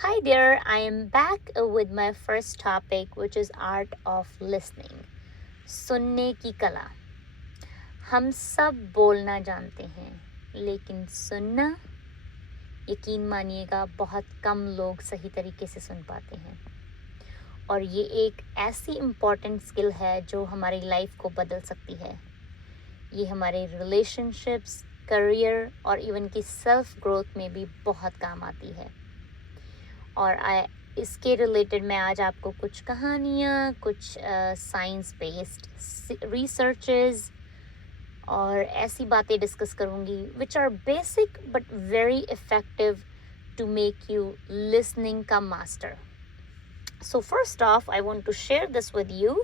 Hi there, I am back with my first topic, which is art of listening. सुनने की कला. हम सब बोलना जानते हैं, लेकिन सुनना, यकीन मानिएगा, बहुत कम लोग सही तरीके से सुन पाते हैं. और ये एक ऐसी इम्पॉर्टेंट स्किल है जो हमारी लाइफ को बदल सकती है. ये हमारे रिलेशनशिप्स, करियर और इवन की सेल्फ ग्रोथ में भी बहुत काम आती है. और इसके रिलेटेड मैं आज आपको कुछ कहानियाँ, कुछ साइंस बेस्ड रिसर्चेस और ऐसी बातें डिस्कस करूँगी which are basic but very effective to make you listening का master. So first of I want to share this with you.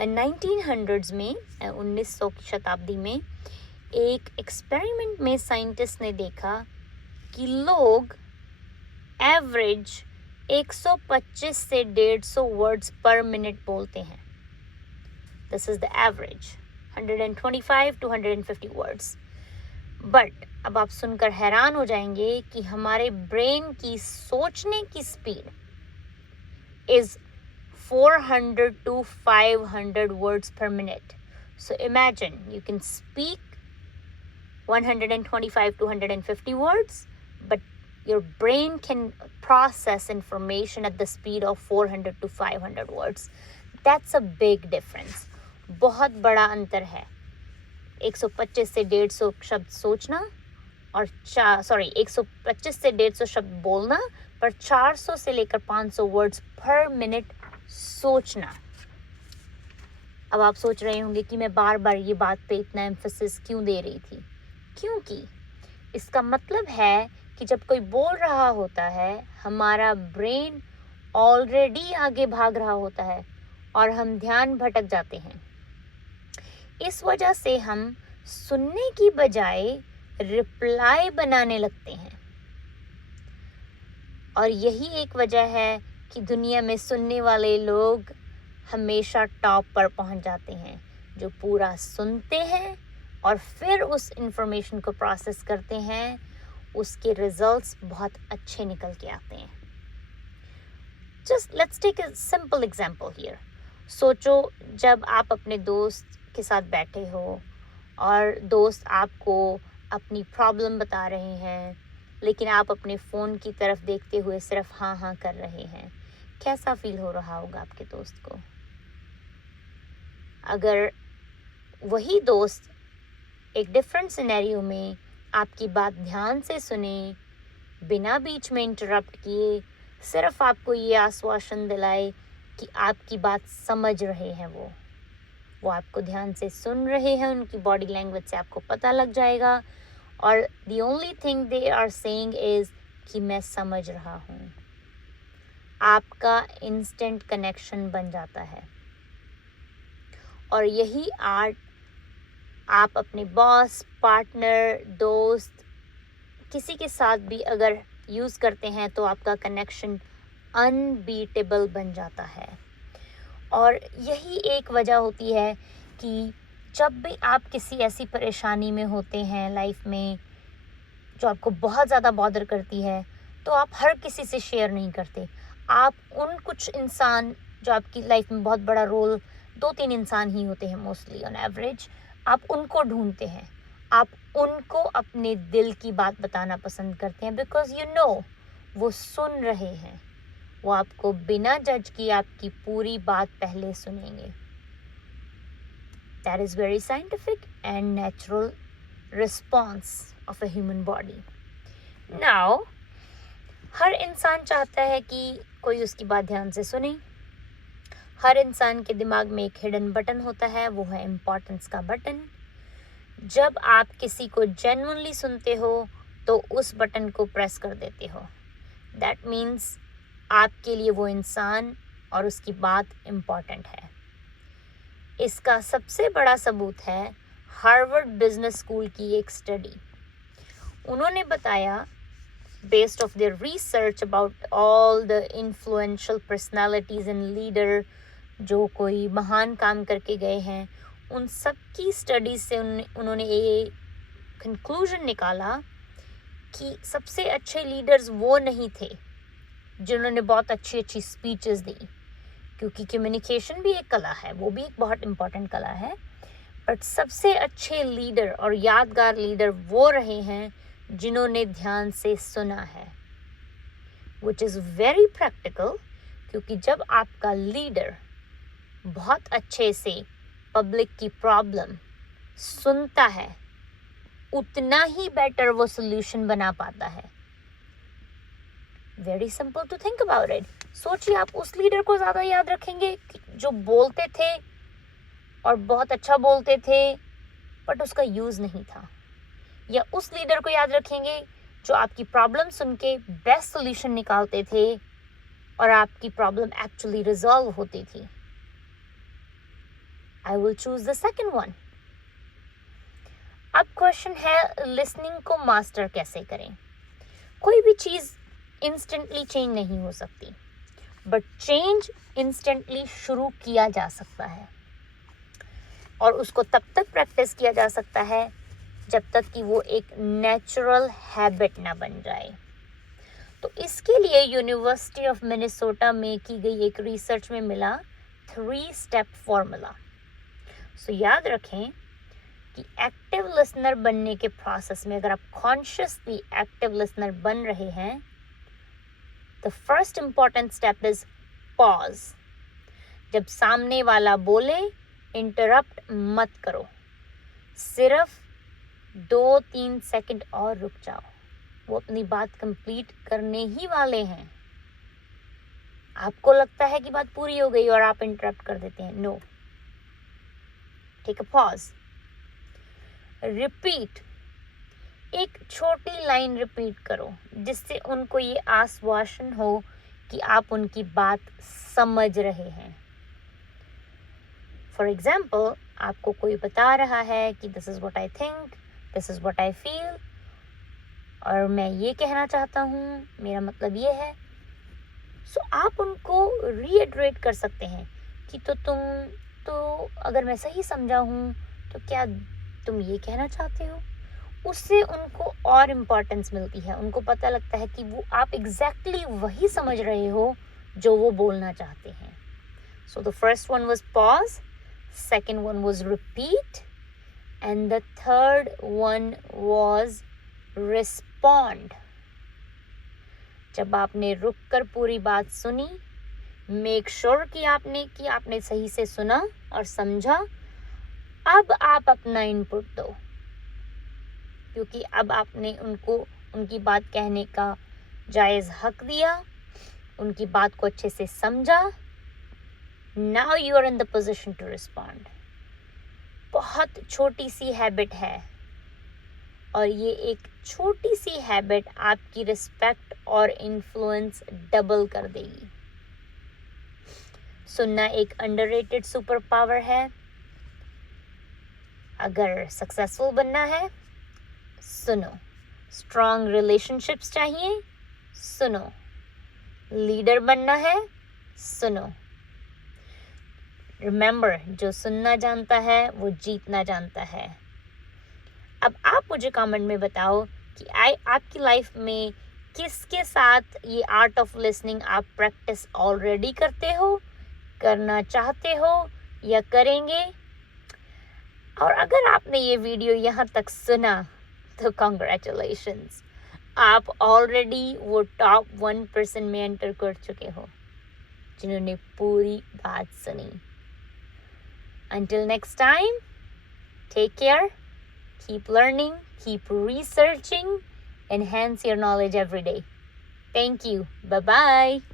1900s में 1900 की शताब्दी में एक एक्सपेरिमेंट में साइंटिस्ट ने देखा कि लोग एवरेज 125 से 150 वर्ड्स पर मिनट बोलते हैं. This is the average 125 to 150 words. But अब आप सुनकर हैरान हो जाएंगे कि हमारे ब्रेन की सोचने की स्पीड इज 400 to 500 वर्ड्स पर minute. So imagine you can speak 125 to 150 words, but your brain can process information at the speed of 400 to 500 words. That's a big difference. बहुत बड़ा अंतर है. 125 से 150 शब्द सोचना और 125 से 150 शब्द बोलना, पर 400 से लेकर 500 वर्ड्स पर मिनट सोचना. अब आप सोच रहे होंगे कि मैं बार बार ये बात पे इतना एम्फेसिस क्यों दे रही थी. क्योंकि इसका मतलब है कि जब कोई बोल रहा होता है, हमारा ब्रेन ऑलरेडी आगे भाग रहा होता है और हम ध्यान भटक जाते हैं. इस वजह से हम सुनने की बजाय रिप्लाई बनाने लगते हैं. और यही एक वजह है कि दुनिया में सुनने वाले लोग हमेशा टॉप पर पहुंच जाते हैं, जो पूरा सुनते हैं और फिर उस इंफॉर्मेशन को प्रोसेस करते हैं. उसके रिजल्ट्स बहुत अच्छे निकल के आते हैं. Just let's take a simple example here. सोचो जब आप अपने दोस्त के साथ बैठे हो और दोस्त आपको अपनी प्रॉब्लम बता रहे हैं, लेकिन आप अपने फ़ोन की तरफ देखते हुए सिर्फ हाँ हाँ कर रहे हैं. कैसा फील हो रहा होगा आपके दोस्त को? अगर वही दोस्त एक डिफरेंट सिनेरियो में आपकी बात ध्यान से सुने, बिना बीच में इंटरप्ट किए, सिर्फ आपको ये आश्वासन दिलाए कि आपकी बात समझ रहे हैं, वो आपको ध्यान से सुन रहे हैं, उनकी बॉडी लैंग्वेज से आपको पता लग जाएगा. और the only thing they are saying is कि मैं समझ रहा हूँ. आपका इंस्टेंट कनेक्शन बन जाता है. और यही आर्ट आप अपने बॉस, पार्टनर, दोस्त, किसी के साथ भी अगर यूज़ करते हैं तो आपका कनेक्शन अनबीटेबल बन जाता है. और यही एक वजह होती है कि जब भी आप किसी ऐसी परेशानी में होते हैं लाइफ में जो आपको बहुत ज़्यादा बॉदर करती है, तो आप हर किसी से शेयर नहीं करते. आप उन कुछ इंसान जो आपकी लाइफ में बहुत बड़ा रोल, 2-3 इंसान ही होते हैं मोस्टली ऑन एवरेज, आप उनको ढूंढते हैं. आप उनको अपने दिल की बात बताना पसंद करते हैं बिकॉज यू नो वो सुन रहे हैं. वो आपको बिना जज किए आपकी पूरी बात पहले सुनेंगे. That is very scientific and natural response of a human body. Now हर इंसान चाहता है कि कोई उसकी बात ध्यान से सुने. हर इंसान के दिमाग में एक हिडन बटन होता है, वो है इम्पोर्टेंस का बटन. जब आप किसी को जेन्युइनली सुनते हो तो उस बटन को प्रेस कर देते हो. दैट मीन्स आपके लिए वो इंसान और उसकी बात इम्पॉर्टेंट है. इसका सबसे बड़ा सबूत है हार्वर्ड बिजनेस स्कूल की एक स्टडी. उन्होंने बताया, based of their research about all the influential personalities and leader जो कोई महान काम करके गए हैं, उन सब की स्टडीज से उन्होंने ये कंक्लूजन निकाला कि सबसे अच्छे लीडर्स वो नहीं थे जिन्होंने बहुत अच्छी अच्छी स्पीचेस दी, क्योंकि कम्युनिकेशन भी एक कला है, वो भी एक बहुत इम्पॉर्टेंट कला है। बट सबसे अच्छे लीडर और यादगार लीडर वो रहे हैं जिन्होंने ध्यान से सुना है, विच इज़ वेरी प्रैक्टिकल, क्योंकि जब आपका लीडर बहुत अच्छे से पब्लिक की प्रॉब्लम सुनता है, उतना ही बेटर वो सोल्यूशन बना पाता है। Very simple to think about it. सोचिए, आप उस लीडर को ज़्यादा याद रखेंगे जो बोलते थे और बहुत अच्छा बोलते थे बट उसका यूज़ नहीं था, या उस लीडर को याद रखेंगे जो आपकी प्रॉब्लम सुन के बेस्ट सोल्यूशन निकालते थे और आपकी प्रॉब्लम एक्चुअली रिजॉल्व होती थी? I will choose the second one. अब क्वेश्चन है, लिसनिंग को मास्टर कैसे करें? कोई भी चीज़ इंस्टेंटली चेंज नहीं हो सकती, बट चेंज इंस्टेंटली शुरू किया जा सकता है, और उसको तब तक प्रैक्टिस किया जा सकता है जब तक कि वो एक नेचुरल हैबिट ना बन जाए। तो इसके लिए यूनिवर्सिटी ऑफ मिनेसोटा में की गई एक रिसर्च में मिला 3 स्टेप फॉर्मूला। सो याद रखें कि एक्टिव लिसनर बनने के प्रोसेस में अगर आप कॉन्शियसली एक्टिव लिसनर बन रहे हैं, the first important step is pause. जब सामने वाला बोले, इंटरप्ट मत करो, सिर्फ 2-3 सेकंड और रुक जाओ। वो अपनी बात कंप्लीट करने ही वाले हैं। आपको लगता है कि बात पूरी हो गई और आप इंटरप्ट कर देते हैं। No, take a pause, repeat. एक छोटी लाइन रिपीट करो जिससे उनको ये आश्वासन हो कि आप उनकी बात समझ रहे हैं। फॉर एग्जाम्पल, आपको कोई बता रहा है कि this is what I think, this is what I feel, और मैं ये कहना चाहता हूँ, मेरा मतलब ये है। सो आप उनको रीइटरेट कर सकते हैं कि तो अगर मैं सही समझा हूँ तो क्या तुम ये कहना चाहते हो? उससे उनको और इम्पोर्टेंस मिलती है, उनको पता लगता है कि वो आप एग्जैक्टली वही समझ रहे हो जो वो बोलना चाहते हैं। So the first one was pause, second one was repeat, and the third one was respond. जब आपने रुक कर पूरी बात सुनी, मेक श्योर कि आपने सही से सुना और समझा। अब आप अपना इनपुट दो, क्योंकि अब आपने उनको उनकी बात कहने का जायज़ हक दिया, उनकी बात को अच्छे से समझा। Now you are in the position to respond. बहुत छोटी सी हैबिट है, और ये एक छोटी सी हैबिट आपकी रिस्पेक्ट और इन्फ्लुएंस डबल कर देगी। सुनना एक अंडररेटेड सुपर पावर है। अगर सक्सेसफुल बनना है, सुनो। स्ट्रॉन्ग रिलेशनशिप्स चाहिए, सुनो। लीडर बनना है, सुनो। रिमेंबर, जो सुनना जानता है वो जीतना जानता है। अब आप मुझे कमेंट में बताओ कि आपकी लाइफ में किसके साथ ये आर्ट ऑफ लिसनिंग आप प्रैक्टिस ऑलरेडी करते हो, करना चाहते हो या करेंगे। और अगर आपने ये वीडियो यहाँ तक सुना तो कॉन्ग्रेचुलेशंस, आप ऑलरेडी वो टॉप 1% में एंटर कर चुके हो जिन्होंने पूरी बात सुनी। Until next time, take care, keep learning, keep researching, enhance your knowledge every day. Thank you. Bye-bye.